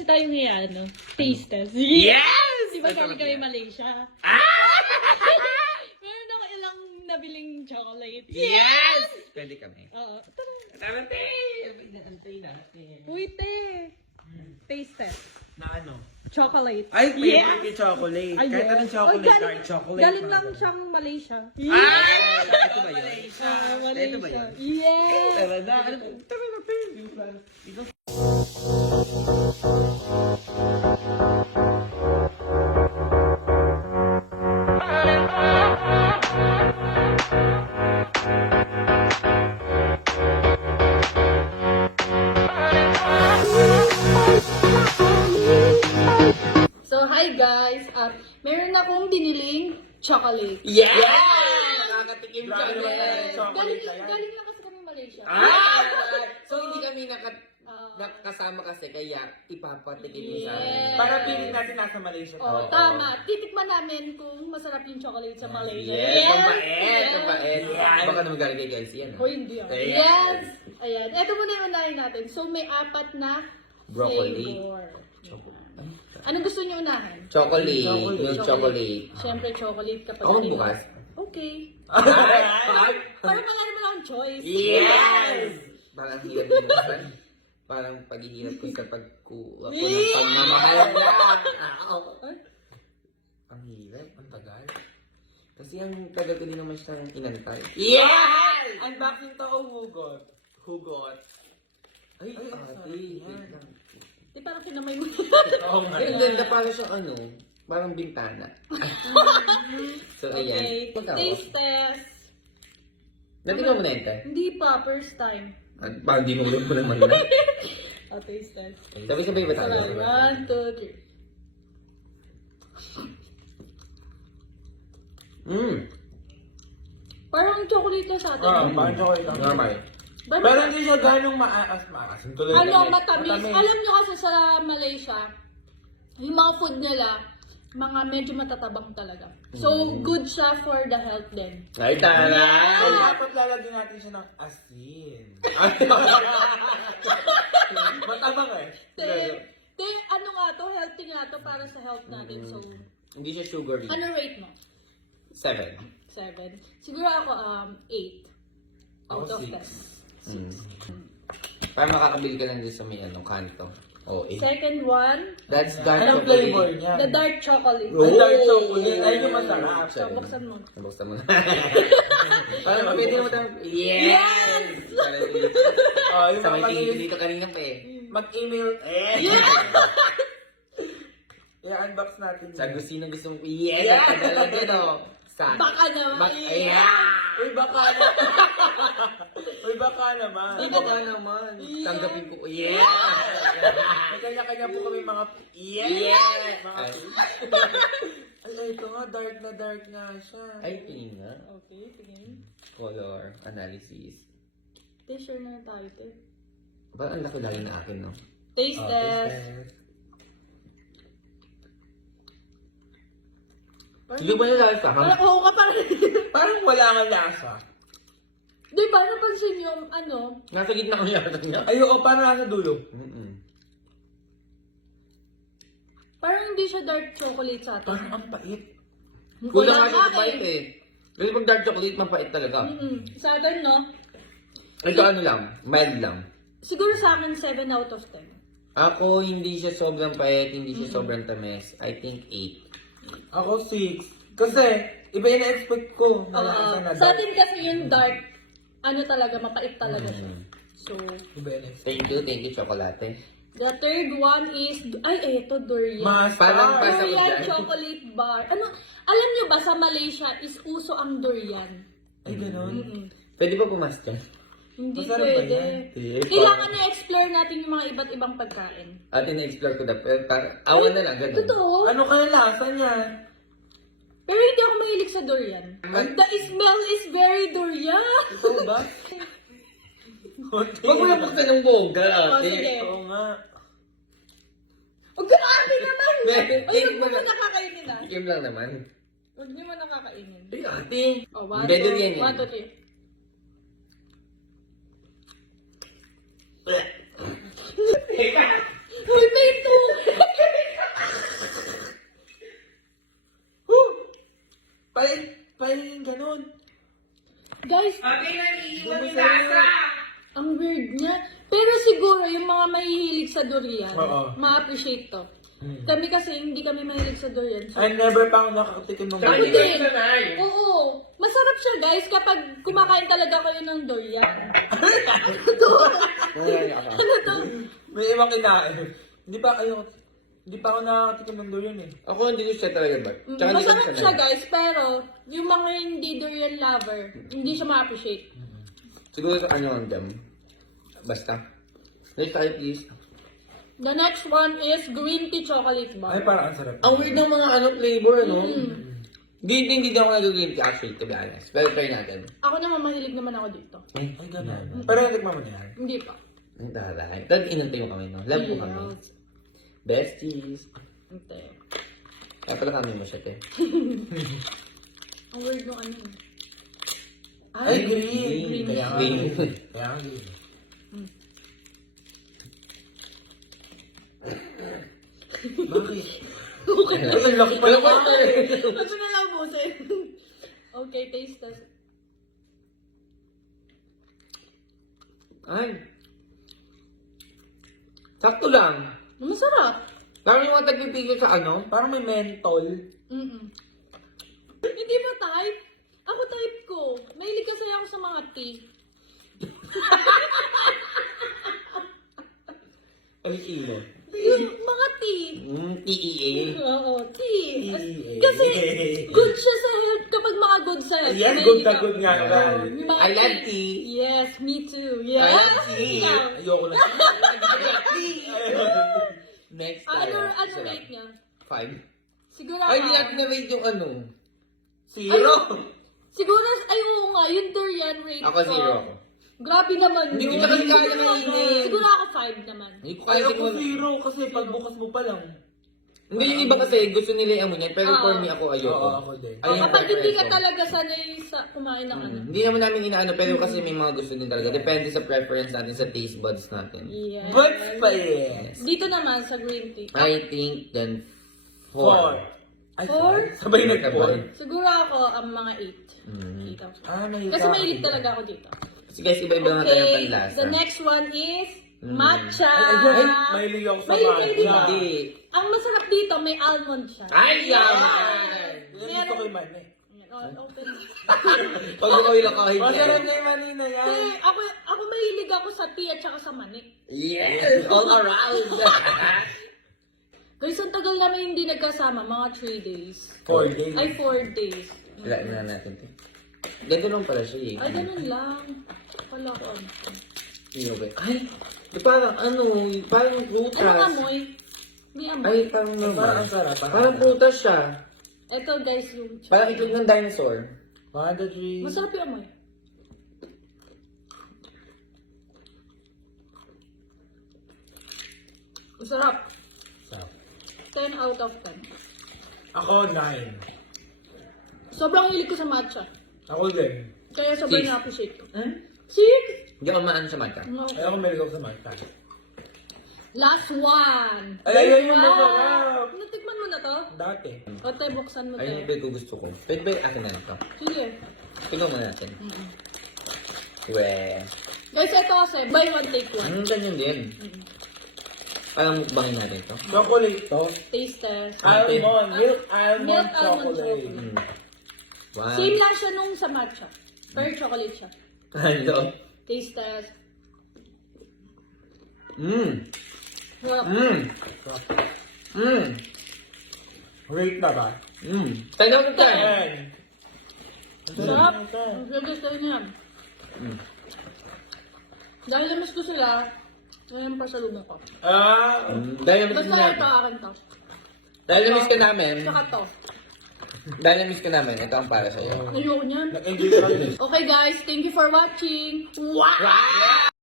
kasi tayong ano, taste test. Yes! Di ba galing kami Malaysia? Meron ako ilang nabiling chocolate. Yes! Pwede kami. Oo. Tara. Tama, te! Antay natin. Wait taste test. Na ano? Chocolate. Ay, Yeah! favorite yung chocolate. Ay, Kahit yes. anong chocolate, Oy, dark chocolate. Galing mga lang ganun. siyang Malaysia. Ito ba yun? Malaysia. Ito ba yun? Yes! Tara na. Tara na, te. So, hi guys! Meron akong biniling chocolate. Yes! Nakakatikim ka Grabe ulit. naman. Chocolate na yan. Galing lang kasi kami Malaysia. So, hindi kami nakasama kasi kaya ipapatikim yung sa amin. Yes. Para piling natin nasa Malaysia. Oh, tama. Titikman namin kung masarap yung chocolate sa Malaysia. Yes! Ang pait! Baka naman galing kay guys yan. O, hindi ah. Ayan. Yes! Ayan. Ito muna yung unahin natin. So, may 4 na Broccoli. flavor. Anong gusto niyo unahin? Chocolate. Chocolate. Yung chocolate. Siyempre, chocolate kapag Ako ano. bukas. Okay. Ay! Parang mga naman akong choice. Yes! Parang hirap mo buksan. Parang paghihirap ko sa pagkuha ko ng pagmamahal na. Ay, Ang hirap, ang tagal. Kasi ang tagal ko din naman siyang inantay. Yes! Unboxing to o hugot? Hugot. Ay, ate. sorry. Wait lang. di parang kinamay mo. Oo nga. Ay, ganda parang siyang ano, parang bintana. So, Okay. ayan. Pagkawa. Taste test. Natingnan mo na yun, tay? Hindi pa. First time. At parang di mo ulit mo naman na. Taste test. Sabay-sabay ba tayo? So, 1, 2, 3. Mm. Parang chocolate na sa atin. Parang chocolate lang. Normal. But, Pero hindi siya ganong maaas. Ang tuloy matamis. Alam nyo kasi sa Malaysia, yung mga food nila, mga medyo matatabang talaga. So, good siya for the health din. Ay, So, taray! dapat lalagyan natin siya ng asin. Matabang eh. Ano nga to, healthy nga to para sa health natin. So, Hindi siya sugary. ano rate mo? 7. 7. Siguro ako, 8. Out of 10. Mm. Parang makakabili ka lang din sa may kanto. Oh, eh. Second one, That's dark Anong chocolate. flavor niya? the dark chocolate. Ay, dark chocolate. Ay, yung masarap. So, buksan mo. Buksan mo na. Parang pwede mo tayo. Yes! Oh, yung Sa may tingin ko mag- dito kanina pa eh. mag-email. I-unbox natin. Sa gusto mong yes! At tagalan din oh. Sa... Baka naman. Yeah! Uy, baka na. Uy, baka naman. Di ba ka naman? Tanggapin ko. Yes! May kanya-kanya po kami mga Yes! mga ay, ito nga, dark nga siya. Ay, tingin nga. Okay, tingin. Color analysis. T-shirt na tayo, te. Ba, ang laki-laki na akin, no? Taste test. Hindi ba nila sa Parang, oo ka parang. Parang wala nga lasa. Di ba, napansin yung Nasa gitna ko yata niya. Ay, oo, parang nasa dulo. parang hindi siya dark chocolate sa atin. Parang ang pait. Kulang nga siya sa Wala pait eh. Kasi pag dark chocolate, mapait talaga. Sa atin, no? Ito ano lang, mild lang. Siguro sa akin, 7 out of 10. Ako, hindi siya sobrang pait, hindi siya sobrang tamis. I think 8. Ako 6. Kasi, iba yung na-expect ko. Na lasa na Sa dark. atin kasi yung dark, ano talaga, mapait talaga siya. So, Iba yung na-expect. Thank you, chocolate. the third one is, eto, durian. Parang basta ko Durian dyan. chocolate bar. Ano, alam nyo ba sa Malaysia is uso ang durian? Ay, ganun. Pwede ba pumaster? Hindi Masarap ba pwede. yan? Kailangan na-explore natin yung mga iba't ibang pagkain. Ate, na-explore ko na. Pero awan na lang, ganun. Totoo. Ano kaya lasa niya? Pero hindi ako mahilig sa durian. The smell is very durian. Ito ba? Huwag mo na buksan ng boga, Oh, ate. sige. Oo nga. Huwag ka ate naman. Ay, Tingin huwag mo mo na. nakakainin ah. Tikim lang naman. Huwag niyo mo nakakainin. Ay, ate. Oh, Hindi, durian yan. 1, 2, 3. Uy, may ito! Guys, Okay, naiiwan yung lasa! ang weird niya. Pero siguro yung mga mahihilig sa durian, Oo. ma-appreciate to. Kami kasi hindi kami mahilig sa durian. So, I never pa ako nakakatikim ng Ako Hindi durian. din. kayo sanay. Oo. Masarap siya guys kapag kumakain talaga kayo ng durian. Ano to? Ano to? May ibang kinain. Hindi pa ako nakakatikim ng durian eh. Ako hindi ko siya talaga ba? Tsaka hindi ko Masarap siya guys, pero yung mga hindi durian lover, hindi siya ma-appreciate. Siguro sa ano ang jam. Basta. Next tayo please. The next one is green tea chocolate bar. Ay, parang ang sarap. Ang weird ng mga ano flavor, no? Hindi ako nag-green tea actually, to be honest. Pero try natin. Ako naman, mahilig naman ako dito. Ay, ganun. Pero natikman mo na yan. Hindi pa. Ang taray. Dahil inantay mo kami, no? Love mo kami. Yes. Besties. Ante. Kaya pala kami mo siya, te. Ang weird nung ano. Ay, green. Green. Kaya nga. Green. Kaya nga green. Bakit? Okay. Ay, ang laki pala ka. Gusto na lang busin. Okay, taste test. Ay. Sakto lang. Masarap. Parang yung mga tagpipigil sa ano. Parang may mentol. Hindi ba type? Ako type ko. Mahilig kasi ako sa mga tea. Alikino. Yung mga tea. TEA. Oo, tea. Tea. Kasi good siya sa health kapag mga good sa health. Yes, Mahilig good na ako. good nga. Oo, yung mga I love tea. Yes, me too. Yes. I love tea. Ayoko lang. Next Ano tayo. rate niya? 5. Siguro Ay, hindi ako. natin na-rate yung ano. Zero. Siguro, ay oo nga, yung durian rate Ako 0 ako. Grabe naman. Hindi ko yun. na kasi kaya kainin. Siguro ako 5 naman. Hindi ko kaya Kaya ko siguro. zero kasi pagbukas mo pa lang. Hindi yung iba kasi gusto nila yung amoy niya. Pero for me ako ayoko. Oo, ako din. Ayun, Kapag hindi ka preference ko. talaga sanay sa kumain ng ano. Hindi naman namin inaano, pero kasi may mga gusto din talaga. Depende sa preference natin, sa taste buds natin. Yes. But pa yes. Dito naman sa green tea. I think then 4. Four. Ay, Four? sabay nag-four. Siguro ako ang mga 8. Dito. Ah, may Kasi mahilig talaga ako dito. Kasi guys, iba-iba nga tayo ng Okay, panlasa. the next one is matcha. Ay, mahilig ako sa Mahilig kayo dito? matcha. Hindi. Ang masarap dito, may almond siya. Ay, Yes. yaman! Gusto ko yung mani. Ayan, open. Pag ikaw yung nakahin Masarap na yung mani na yan. Kasi ako mahilig ako sa tea at saka sa mani. Yes! All around! Guys, ang tagal namin hindi nagkasama, mga 3 days. 4 days. Ay, 4 days. Wala na natin ito. Ganito lang pala siya eh. Ay, ganun lang. Wala ko. Sino ba? Ay! Parang ano, parang prutas. Anong amoy? May amoy. Ay, parang ano ba? Parang sarap. Parang prutas siya. Ito guys, yung Parang itlog ng dinosaur. 1, 2, 3. masarap yung amoy. Masarap. Sarap. 10 out of 10. Ako, 9. Sobrang hilig ko sa matcha. Ako din. Kaya sobrang Six. na-appreciate ko. Hmm? 6? Hindi ako maano sa mata. Ay, ako mahilig ako sa matcha. Last one. Ay, Third yung one. masarap. Natikman mo na to? Dati. O, tayo, buksan mo Ayun tayo. yung gusto ko. Pwede ba akin na ito? Sige. Tignan mo natin. Weh. Guys, ito kasi, buy one, take one. Ganyan din. Parang mukbangin natin ito. Chocolate to. Taste test. Almond. Milk almond Milk almond chocolate. chocolate. Wow. Same lang siya nung sa matcha. Pero chocolate siya. Hello. Taste test. Sarap. Rate na ba? Tayo naman tayo. 10. Sarap. Ang gusto niya. Dahil na-miss ko sila, ngayon pa sa luma ko. Dahil na-miss Basta ka ito namin. akin to. Dahil na-miss ka namin. Saka to. Dahil na-miss ka namin. Ito ang para sa'yo. Ayoko niyan. Nag-enjoy ka rin. Okay guys, thank you for watching. Wow!